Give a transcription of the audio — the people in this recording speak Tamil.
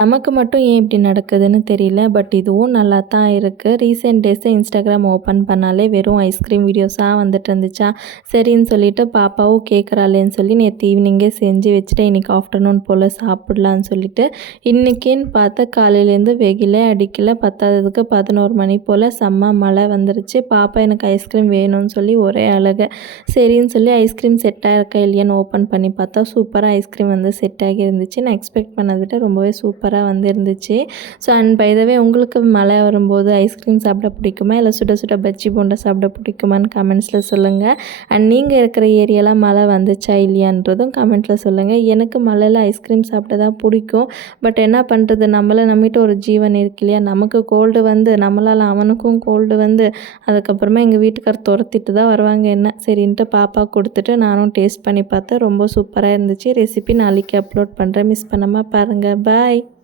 நமக்கு மட்டும் ஏன் இப்படி நடக்குதுன்னு தெரியல. பட் இதுவும் நல்லா தான் இருக்கு. ரீசென்ட் டேஸா Instagram ஓப்பன் பண்ணாலே வெறும் ஐஸ்கிரீம் வீடியோஸா வந்துட்டு இருந்துச்சா, சரின்னு சொல்லிட்டு பாப்பாவும் கேட்குறாளேன்னு சொல்லி நேற்று ஈவினிங்கே செஞ்சு வச்சுட்டேன். இன்றைக்கி ஆஃப்டர்நூன் போல் சாப்பிட்லான்னு சொல்லிட்டு. இன்றைக்கின்னு பார்த்தா காலையிலேருந்து வெயிலே அடிக்கல. பத்தாததுக்கு 11 மணி போல் செம்ம மழை வந்துருச்சு. பாப்பா எனக்கு ஐஸ்கிரீம் வேணும்னு சொல்லி ஒரே அழுக. சரின்னு சொல்லி ஐஸ்கிரீம் செட் ஆகிருக்கா இல்லையான்னு ஓப்பன் பண்ணி பார்த்தா சூப்பராக ஐஸ்கிரீம் வந்து செட் ஆகி இருந்துச்சு. நான் எக்ஸ்பெக்ட் பண்ணதை விட ரொம்பவே சூப்பராக வந்து இருந்துச்சு. ஸோ அண்ட் பை த வே உங்களுக்கு மழை வரும்போது ஐஸ்கிரீம் சாப்பிட பிடிக்குமா, இல்லை சுட சுட பஜ்ஜி போண்டா சாப்பிட பிடிக்குமான்னு கமெண்ட்ஸில் சொல்லுங்கள். அண்ட் நீங்கள் இருக்கிற ஏரியாலாம் மழை வந்துச்சா இல்லையான்றதும் கமெண்ட்டில் சொல்லுங்கள். எனக்கு மழையில் ஐஸ்கிரீம் சாப்பிட தான் பிடிக்கும். பட் என்ன பண்ணுறது, நம்மளை நம்பிட்டு ஒரு ஜீவன் இருக்கு இல்லையா, நமக்கு கோல்டு வந்து நம்மளால் அவனுக்கும் கோல்டு வந்து அதுக்கப்புறமா எங்கள் வீட்டுக்கார் துரத்திட்டு தான் வருவாங்க என்ன. சரின்ட்டு பாப்பா கொடுத்துட்டு நானும் டேஸ்ட் பண்ணி பார்த்தேன். ரொம்ப சூப்பராக இருந்துச்சு. ரெசிபி நாளைக்கு அப்லோட் பண்ணுறேன், மிஸ் பண்ணாமல் பாருங்கள். பாய்.